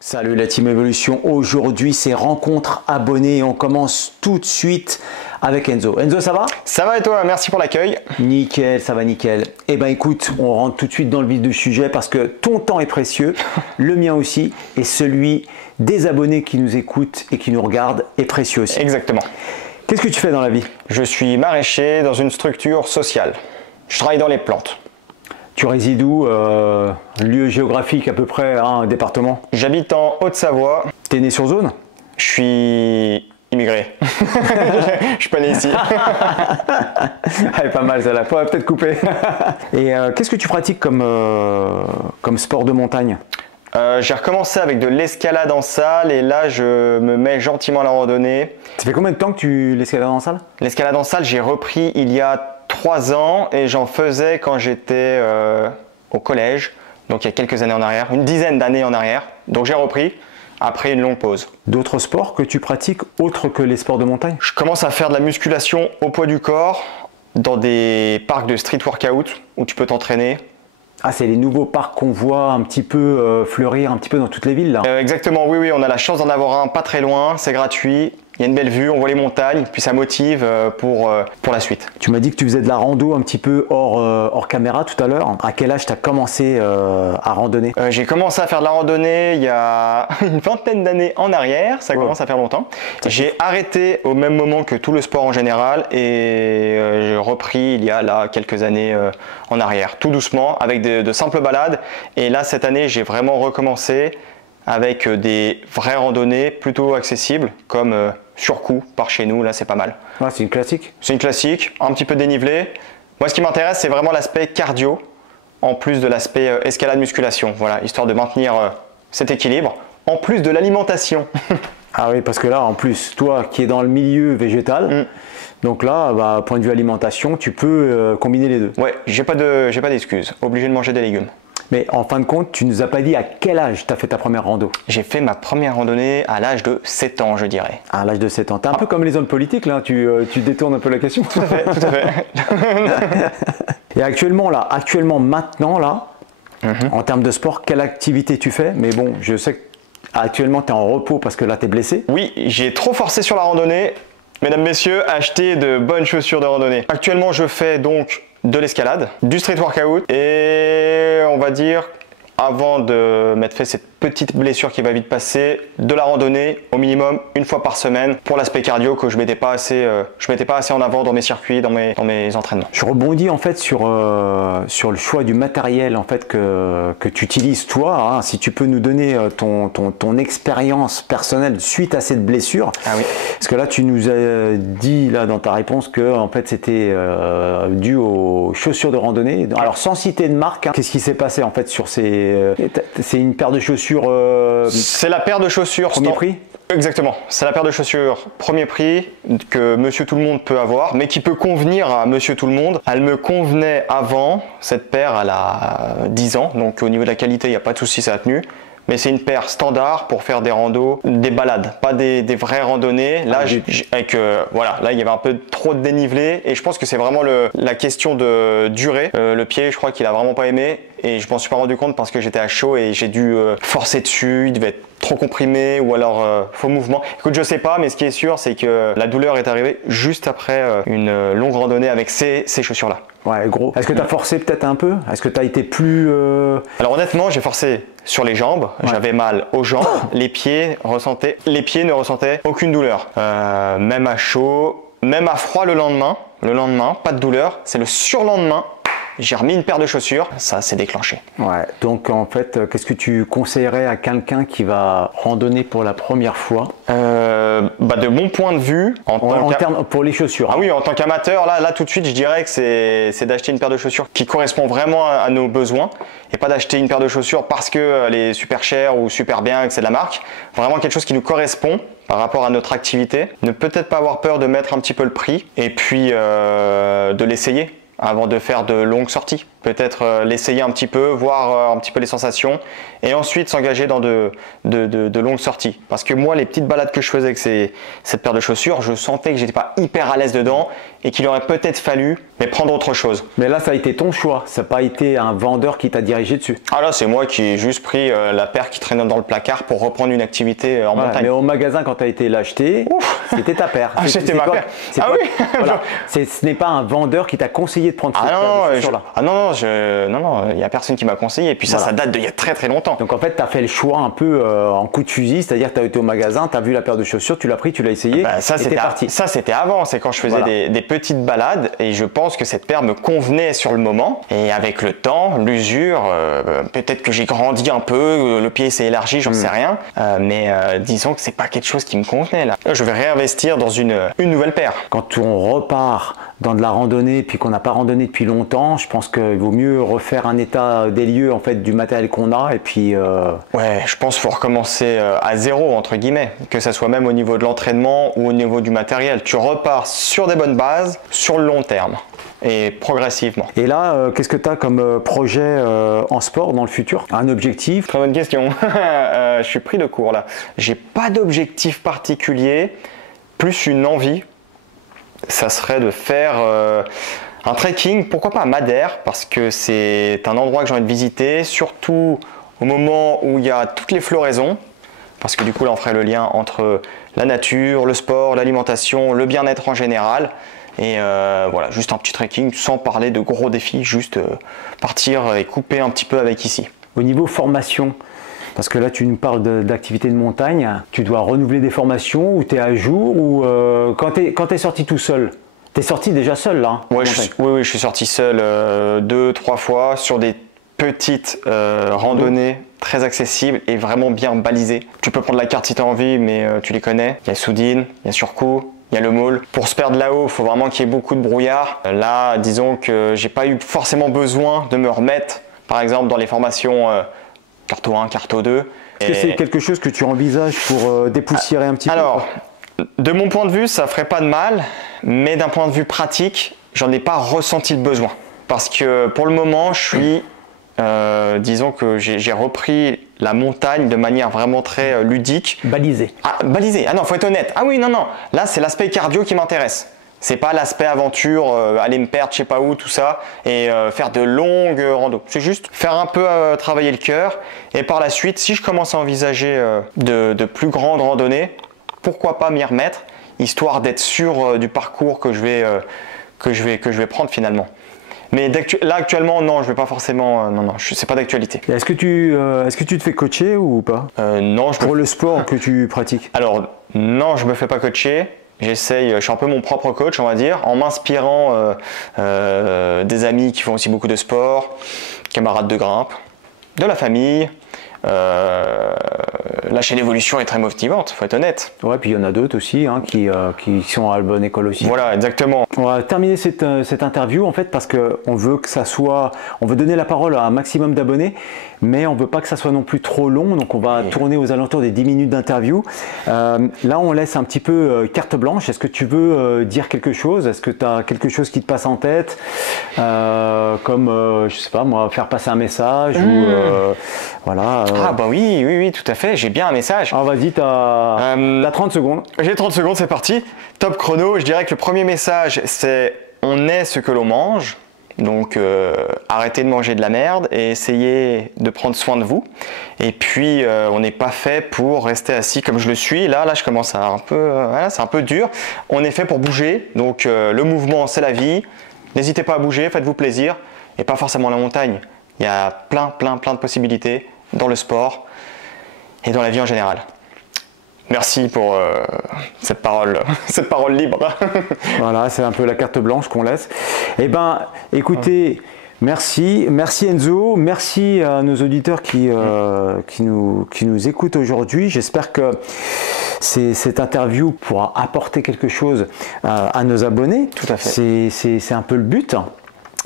Salut la Team Evolution, aujourd'hui c'est rencontre abonnés et on commence tout de suite avec Enzo. Enzo, ça va? Ça va et toi? Merci pour l'accueil. Nickel, ça va nickel. Eh ben écoute, on rentre tout de suite dans le vif du sujet parce que ton temps est précieux, le mien aussi, et celui des abonnés qui nous écoutent et qui nous regardent est précieux aussi. Exactement. Qu'est-ce que tu fais dans la vie? Je suis maraîcher dans une structure sociale. Je travaille dans les plantes. Tu résides où? Lieu géographique à peu près, un département? J'habite en Haute-Savoie. T'es né sur zone? Je suis immigré. Je suis pas né ici. Elle est pas mal celle-là, faut peut-être couper. Et qu'est-ce que tu pratiques comme sport de montagne? J'ai recommencé avec de l'escalade en salle et là je me mets gentiment à la randonnée. Ça fait combien de temps que tu l'escalades en salle? L'escalade en salle, j'ai repris il y a 3 ans et j'en faisais quand j'étais au collège, donc il y a quelques années en arrière, une dizaine d'années en arrière. Donc j'ai repris après une longue pause. D'autres sports que tu pratiques autres que les sports de montagne? Je commence à faire de la musculation au poids du corps dans des parcs de street workout où tu peux t'entraîner. Ah, c'est les nouveaux parcs qu'on voit un petit peu fleurir un petit peu dans toutes les villes là. Exactement, oui, on a la chance d'en avoir un pas très loin, c'est gratuit. Il y a une belle vue, on voit les montagnes, puis ça motive pour la suite. Tu m'as dit que tu faisais de la rando un petit peu hors caméra tout à l'heure. À quel âge tu as commencé à randonner? J'ai commencé à faire de la randonnée il y a une vingtaine d'années en arrière, ça commence à faire longtemps. J'ai arrêté au même moment que tout le sport en général et j'ai repris il y a là quelques années en arrière, tout doucement, avec de simples balades. Et là, cette année, j'ai vraiment recommencé avec des vraies randonnées plutôt accessibles, comme Surcoût par chez nous, là c'est pas mal. Ah, c'est une classique? C'est une classique, un petit peu dénivelé. Moi ce qui m'intéresse c'est vraiment l'aspect cardio, en plus de l'aspect escalade musculation, voilà, histoire de maintenir cet équilibre, en plus de l'alimentation. Ah oui, parce que là en plus, toi qui es dans le milieu végétal, donc là, bah, point de vue alimentation, tu peux combiner les deux. Ouais, j'ai pas d'excuses, obligé de manger des légumes. Mais en fin de compte, tu nous as pas dit à quel âge tu as fait ta première rando? J'ai fait ma première randonnée à l'âge de 7 ans, je dirais. À l'âge de 7 ans. T'es un peu comme les hommes politiques, là, tu détournes un peu la question. Tout à fait, tout à fait. Et actuellement, maintenant, là, en termes de sport, quelle activité tu fais? Mais bon, je sais qu'actuellement, tu es en repos parce que là, tu es blessé. Oui, j'ai trop forcé sur la randonnée. Mesdames, messieurs, achetez de bonnes chaussures de randonnée. Actuellement, je fais donc de l'escalade, du street workout et on va dire, avant de m'être fait cette petite blessure qui va vite passer, de la randonnée au minimum une fois par semaine pour l'aspect cardio que je mettais pas assez en avant dans mes circuits, dans mes entraînements. Je rebondis en fait sur le choix du matériel en fait que tu utilises toi, hein. Si tu peux nous donner ton expérience personnelle suite à cette blessure. Ah oui. Parce que là tu nous as dit là dans ta réponse que en fait c'était dû aux chaussures de randonnée. Alors sans citer de marque, hein, qu'est-ce qui s'est passé en fait sur ces c'est une paire de chaussures c'est la paire de chaussures premier prix? Exactement, c'est la paire de chaussures premier prix que Monsieur Tout le Monde peut avoir, mais qui peut convenir à Monsieur Tout le Monde. Elle me convenait avant, cette paire elle a 10 ans, donc au niveau de la qualité il n'y a pas de souci, ça a tenu. Mais c'est une paire standard pour faire des randos, des balades, pas des vraies randonnées. Là, voilà, là il y avait un peu trop de dénivelé et je pense que c'est vraiment la question de durée. Le pied, je crois qu'il a vraiment pas aimé et je m'en suis pas rendu compte parce que j'étais à chaud et j'ai dû forcer dessus. Il devait être trop comprimé ou alors faux mouvement. Écoute, je sais pas, mais ce qui est sûr, c'est que la douleur est arrivée juste après une longue randonnée avec ces chaussures-là. Ouais, gros. Est-ce que tu as forcé peut-être un peu? Est-ce que tu as été plus... Alors honnêtement, j'ai forcé sur les jambes. Ouais. J'avais mal aux jambes. Les pieds ne ressentaient aucune douleur. Même à chaud, même à froid le lendemain, pas de douleur. C'est le surlendemain. J'ai remis une paire de chaussures, ça s'est déclenché. Ouais, donc en fait, qu'est-ce que tu conseillerais à quelqu'un qui va randonner pour la première fois? De mon point de vue, pour les chaussures. Ah oui, en tant qu'amateur, là tout de suite, je dirais que c'est d'acheter une paire de chaussures qui correspond vraiment à nos besoins et pas d'acheter une paire de chaussures parce qu'elle est super chère ou super bien, que c'est de la marque. Vraiment quelque chose qui nous correspond par rapport à notre activité. Ne peut-être pas avoir peur de mettre un petit peu le prix et puis de l'essayer avant de faire de longues sorties. peut-être l'essayer un petit peu, voir un petit peu les sensations, et ensuite s'engager dans de longues sorties. Parce que moi, les petites balades que je faisais avec cette paire de chaussures, je sentais que j'étais pas hyper à l'aise dedans et qu'il aurait peut-être fallu prendre autre chose. Mais là, ça a été ton choix, ça n'a pas été un vendeur qui t'a dirigé dessus. Ah là, c'est moi qui ai juste pris la paire qui traînait dans le placard pour reprendre une activité en montagne. Mais au magasin, quand tu as été l'acheter, c'était ta paire. Ah, c'était ma paire. Ah oui. Voilà. Ce n'est pas un vendeur qui t'a conseillé de prendre cette chaussure-là. Non, il n'y a personne qui m'a conseillé. Et puis ça date d'il y a très très longtemps. Donc en fait, tu as fait le choix un peu en coup de fusil, c'est-à-dire que tu as été au magasin, tu as vu la paire de chaussures, tu l'as pris, tu l'as essayé, ça, et t'es parti. Ça, c'était avant, c'est quand je faisais des petites balades, et je pense que cette paire me convenait sur le moment. Et avec le temps, l'usure, peut-être que j'ai grandi un peu, le pied s'est élargi, j'en sais rien. Mais disons que c'est pas quelque chose qui me convenait là. Je vais réinvestir dans une nouvelle paire. Quand on repart dans de la randonnée puis qu'on n'a pas randonné depuis longtemps, je pense qu'il vaut mieux refaire un état des lieux en fait du matériel qu'on a et puis ouais, je pense qu'il faut recommencer à zéro entre guillemets, que ça soit même au niveau de l'entraînement ou au niveau du matériel. Tu repars sur des bonnes bases sur le long terme et progressivement. Et là, qu'est-ce que tu as comme projet en sport dans le futur? Un objectif? Très bonne question. Je suis pris de court là. J'ai pas d'objectif particulier, plus une envie. Ça serait de faire un trekking, pourquoi pas à Madère, parce que c'est un endroit que j'ai envie de visiter, surtout au moment où il y a toutes les floraisons, parce que du coup là on ferait le lien entre la nature, le sport, l'alimentation, le bien-être en général. Et voilà, juste un petit trekking sans parler de gros défis, juste partir et couper un petit peu avec ici. Au niveau formation, parce que là tu nous parles d'activités de montagne, tu dois renouveler des formations ou tu es à jour ou quand tu es sorti tout seul? Tu es sorti déjà seul là? Ouais, oui, je suis sorti seul 2-3 fois sur des petites randonnées très accessibles et vraiment bien balisées. Tu peux prendre la carte si tu as envie, mais tu les connais. Il y a Soudine, il y a Surcoût. Il y a le Maule. Pour se perdre là-haut, il faut vraiment qu'il y ait beaucoup de brouillard. Là, disons que j'ai pas eu forcément besoin de me remettre, par exemple, dans les formations Carto 1, Carto 2. Est-ce que c'est quelque chose que tu envisages pour dépoussiérer un petit peu? Alors, de mon point de vue, ça ferait pas de mal, mais d'un point de vue pratique, j'en ai pas ressenti le besoin. Parce que pour le moment, je suis, disons que j'ai repris la montagne de manière vraiment très ludique. Balisé. Ah, balisé. Ah non, faut être honnête. Ah oui, non. Là, c'est l'aspect cardio qui m'intéresse. C'est pas l'aspect aventure, aller me perdre, je sais pas où, tout ça, et faire de longues randos. C'est juste faire un peu travailler le cœur. Et par la suite, si je commence à envisager de plus grandes randonnées, pourquoi pas m'y remettre, histoire d'être sûr du parcours que je vais prendre finalement. Mais là actuellement non, je vais pas forcément, c'est pas d'actualité. Est-ce que tu te fais coacher ou pas? Non, pour le sport que tu pratiques. Alors non, je me fais pas coacher. J'essaye, je suis un peu mon propre coach, on va dire, en m'inspirant des amis qui font aussi beaucoup de sport, camarades de grimpe, de la famille. La chaîne d'évolution est très motivante, faut être honnête. Ouais, puis il y en a d'autres aussi hein, qui sont à la bonne école aussi. Voilà, exactement. On va terminer cette interview en fait parce qu'on veut que ça soit, on veut donner la parole à un maximum d'abonnés, mais on veut pas que ça soit non plus trop long, donc on va tourner aux alentours des 10 minutes d'interview. Là, on laisse un petit peu carte blanche. Est-ce que tu veux dire quelque chose? Est-ce que tu as quelque chose qui te passe en tête, comme je sais pas moi, faire passer un message ou voilà. Ah bah oui, tout à fait, j'ai bien un message. Ah vas-y, t'as 30 secondes. J'ai 30 secondes, c'est parti. Top chrono, je dirais que le premier message, c'est on est ce que l'on mange. Donc arrêtez de manger de la merde et essayez de prendre soin de vous. Et puis on n'est pas fait pour rester assis comme je le suis. Là je commence à un peu, voilà, c'est un peu dur. On est fait pour bouger. Donc le mouvement, c'est la vie. N'hésitez pas à bouger, faites-vous plaisir. Et pas forcément la montagne. Il y a plein de possibilités dans le sport et dans la vie en général. Merci pour cette parole libre. Voilà, c'est un peu la carte blanche qu'on laisse. Eh ben, écoutez, merci Enzo, merci à nos auditeurs qui nous écoutent aujourd'hui. J'espère que cette interview pourra apporter quelque chose à nos abonnés. Tout à fait. C'est un peu le but.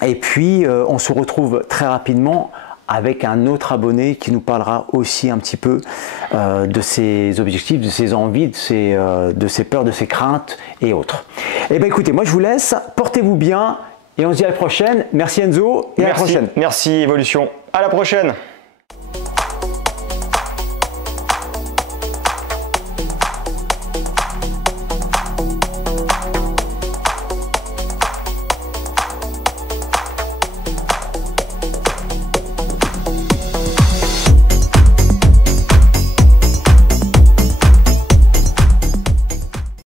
Et puis, on se retrouve très rapidement avec un autre abonné qui nous parlera aussi un petit peu de ses objectifs, de ses envies, de ses peurs, de ses craintes et autres. Eh bien écoutez, moi je vous laisse, portez-vous bien Et on se dit à la prochaine. Merci Enzo et à la prochaine. Merci Evolution. À la prochaine.